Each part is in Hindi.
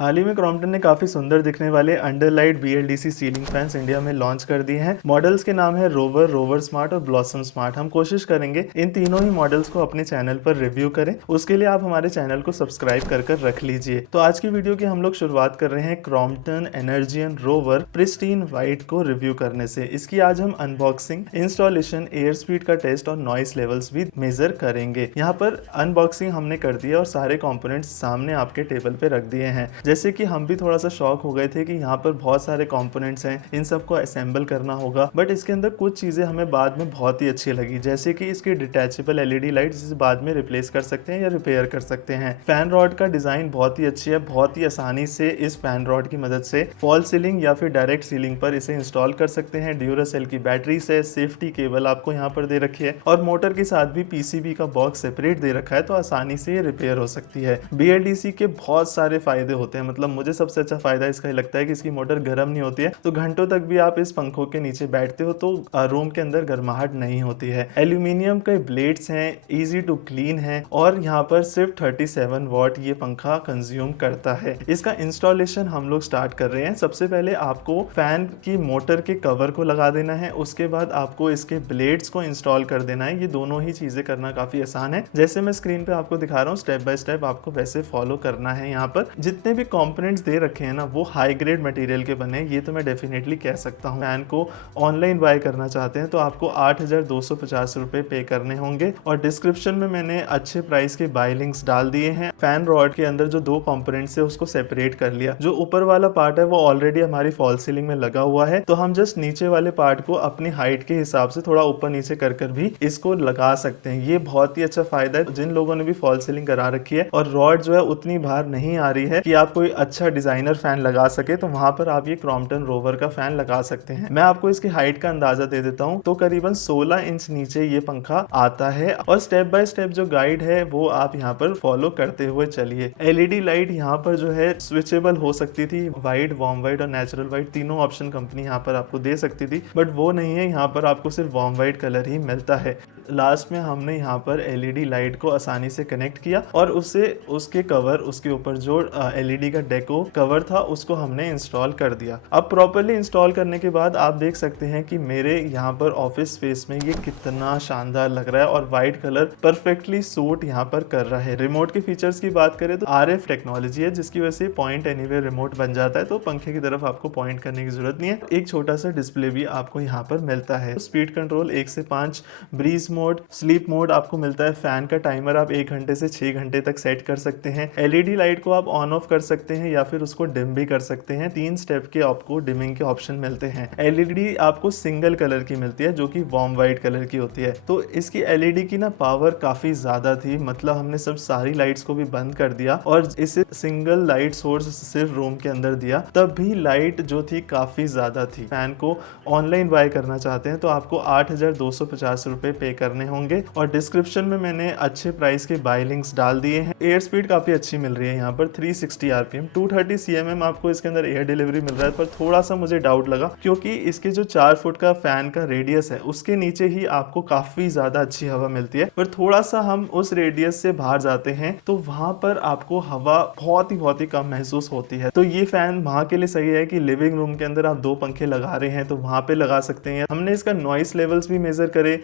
हाल ही में क्रॉम्पटन ने काफी सुंदर दिखने वाले underlight BLDC ceiling fans India में लॉन्च कर दिए हैं। मॉडल्स के नाम है रोवर, रोवर स्मार्ट और ब्लॉसम स्मार्ट। हम कोशिश करेंगे इन तीनों ही मॉडल्स को अपने चैनल पर रिव्यू करें। उसके लिए आप हमारे चैनल को सब्सक्राइब कर रख लीजिए। तो आज की वीडियो की हम लोग शुरुआत कर रहे हैं क्रॉम्पटन एनर्जियन रोवर प्रिस्टीन व्हाइट को रिव्यू करने से। इसकी आज हम अनबॉक्सिंग, इंस्टॉलेशन, एयर स्पीड का टेस्ट और नॉइस लेवल्स भी मेजर करेंगे। यहाँ पर अनबॉक्सिंग हमने कर दिया और सारे कंपोनेंट्स सामने आपके टेबल पे रख दिए हैं। जैसे कि हम भी थोड़ा सा शॉक हो गए थे कि यहाँ पर बहुत सारे कंपोनेंट्स हैं, इन सबको असेंबल करना होगा, बट इसके अंदर कुछ चीज़ें हमें बाद में बहुत ही अच्छी लगी। जैसे कि इसकी डिटैचेबल एलईडी लाइट, जिसे बाद में रिप्लेस कर सकते हैं या रिपेयर कर सकते हैं। फैन रॉड का डिज़ाइन बहुत ही अच्छी है। बहुत ही आसानी से इस फैन रॉड की मदद से फॉल सीलिंग या फिर डायरेक्ट सीलिंग पर इसे इंस्टॉल कर सकते हैं। ड्यूरासेल की बैटरी से सेफ्टी केबल आपको यहाँ पर दे रखी है और मोटर के साथ भी पीसीबी का बॉक्स सेपरेट दे रखा है, तो आसानी से ये रिपेयर हो सकती है। बीएलडीसी के बहुत सारे फायदे होते हैं, मतलब मुझे सबसे अच्छा फायदा इसका ही लगता है कि इसकी मोटर गर्म नहीं होती है, तो घंटों तक भी आप इस पंखों के नीचे बैठते हो तो रूम के अंदर गर्माहट नहीं होती है। एल्यूमिनियम के ब्लेड्स हैं, इजी टू क्लीन है और यहाँ पर सिर्फ 37 वॉट ये पंखा कंज्यूम करता है। इसका इंस्टॉलेशन हम लोग स्टार्ट कर रहे हैं। सबसे पहले आपको फैन की मोटर के कवर को लगा देना है, उसके बाद आपको इसके ब्लेड्स को इंस्टॉल कर देना है। ये दोनों ही चीजें करना काफी आसान है। जैसे मैं स्क्रीन पे आपको दिखा रहा हूँ, स्टेप बाय स्टेप आपको वैसे फॉलो करना है। यहाँ पर जितने भी कंपोनेंट्स दे रखे हैं ना, वो हाई ग्रेड मटेरियल के बने, ये तो मैं डेफिनेटली कह सकता हूँ। फैन को ऑनलाइन बाय करना चाहते हैं तो आपको 8,250 रुपए पे करने होंगे और डिस्क्रिप्शन में मैंने अच्छे प्राइस के बाय लिंक्स डाल दिए हैं। फैन रॉड के अंदर जो दो कंपोनेंट्स है उसको सेपरेट कर लिया। जो ऊपर वाला पार्ट है वो ऑलरेडी हमारी फॉल सीलिंग में लगा हुआ है, तो हम जस्ट नीचे वाले पार्ट को अपनी हाइट के हिसाब से थोड़ा ऊपर नीचे कर भी इसको लगा सकते हैं। ये बहुत ही अच्छा फायदा है जिन लोगों ने भी फॉल सीलिंग करा रखी है और रॉड जो है उतनी बाहर नहीं आ रही है कि आप कोई अच्छा डिजाइनर फैन लगा सके, तो वहां पर आप ये क्रॉम्पटन रोवर का फैन लगा सकते हैं। मैं आपको इसकी हाइट का अंदाजा दे देता हूं, तो करीबन 16 इंच नीचे ये पंखा आता है और स्टेप बाय स्टेप जो गाइड है वो आप यहाँ पर फॉलो करते हुए चलिए। एलईडी लाइट यहाँ पर जो है स्विचेबल हो सकती थी, व्हाइट, वार्म व्हाइट और नेचुरल व्हाइट तीनों ऑप्शन कंपनी यहाँ पर आपको दे सकती थी, बट वो नहीं है। यहाँ पर आपको सिर्फ वार्म व्हाइट कलर ही मिलता है। लास्ट में हमने यहाँ पर एलईडी लाइट को आसानी से कनेक्ट किया और उससे उसके कवर, उसके ऊपर जो एलईडी का डेको कवर था उसको हमने इंस्टॉल कर दिया। अब प्रॉपर्ली इंस्टॉल करने के बाद आप देख सकते हैं कि मेरे यहाँ पर ऑफिस स्पेस में ये कितना शानदार लग रहा है और व्हाइट कलर परफेक्टली सूट यहाँ पर कर रहा है। रिमोट के फीचर्स की बात करें तो आरएफ टेक्नोलॉजी है, जिसकी वजह से पॉइंट एनीवेयर रिमोट बन जाता है, तो पंखे की तरफ आपको पॉइंट करने की जरूरत नहीं है। एक छोटा सा डिस्प्ले भी आपको यहाँ पर मिलता है। स्पीड कंट्रोल 1 से 5, ब्रीज मोड, स्लीप मोड आपको मिलता है। फैन का टाइमर आप 1 घंटे से 6 घंटे तक सेट कर सकते हैं। एलईडी लाइट को आप ऑन ऑफ कर सकते हैं या फिर उसको डिम भी कर सकते हैं। 3 स्टेप के आपको डिमिंग के ऑप्शन मिलते हैं। एलईडी आपको सिंगल कलर की मिलती है जो कि वार्म व्हाइट कलर की होती है। तो इसकी एलईडी की ना पावर काफी ज्यादा थी, मतलब हमने सब सारी लाइट्स को भी बंद कर दिया और इसे सिंगल लाइट सोर्स सिर्फ रूम के अंदर दिया, तब भी लाइट जो थी काफी ज्यादा थी। फैन को ऑनलाइन बाय करना चाहते हैं तो आपको 8,250 रुपए पे करने होंगे और डिस्क्रिप्शन में मैंने अच्छे प्राइस के बाय लिंक्स डाल दिए हैं। एयर स्पीड काफी अच्छी मिल रही है यहाँ पर 360 आरपीएम, 230 सीएमएम आपको इसके अंदर एयर डिलीवरी मिल रहा है। पर थोड़ा सा मुझे डाउट लगा क्योंकि इसके जो 4 फुट का फैन का रेडियस है उसके नीचे ही आपको काफी ज्यादा अच्छी हवा मिलती है, पर थोड़ा सा हम उस रेडियस से बाहर जाते हैं तो वहां पर आपको हवा बहुत ही कम महसूस होती है। तो ये फैन वहां के लिए सही है कि लिविंग रूम के अंदर आप 2 पंखे लगा रहे हैं तो वहां पे लगा सकते हैं। हमने इसका नॉइस लेवल्स भी मेजर करे।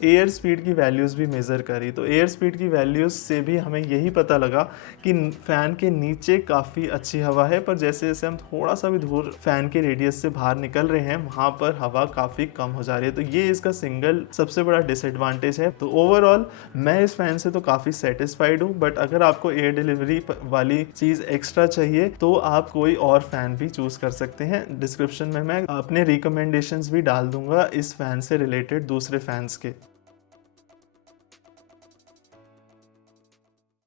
एयर स्पीड की वैल्यूज़ भी मेज़र करी, तो एयर स्पीड की वैल्यूज़ से भी हमें यही पता लगा कि फ़ैन के नीचे काफ़ी अच्छी हवा है, पर जैसे जैसे हम थोड़ा सा भी दूर फ़ैन के रेडियस से बाहर निकल रहे हैं वहाँ पर हवा काफ़ी कम हो जा रही है। तो ये इसका सिंगल सबसे बड़ा डिसएडवांटेज है। तो ओवरऑल मैं इस फ़ैन से तो काफ़ी सेटिस्फाइड हूँ, बट अगर आपको एयर डिलीवरी वाली चीज़ एक्स्ट्रा चाहिए तो आप कोई और फ़ैन भी चूज़ कर सकते हैं। डिस्क्रिप्शन में मैं अपने रिकमेंडेशंस भी डाल दूंगा इस फ़ैन से रिलेटेड दूसरे फ़ैन्स के।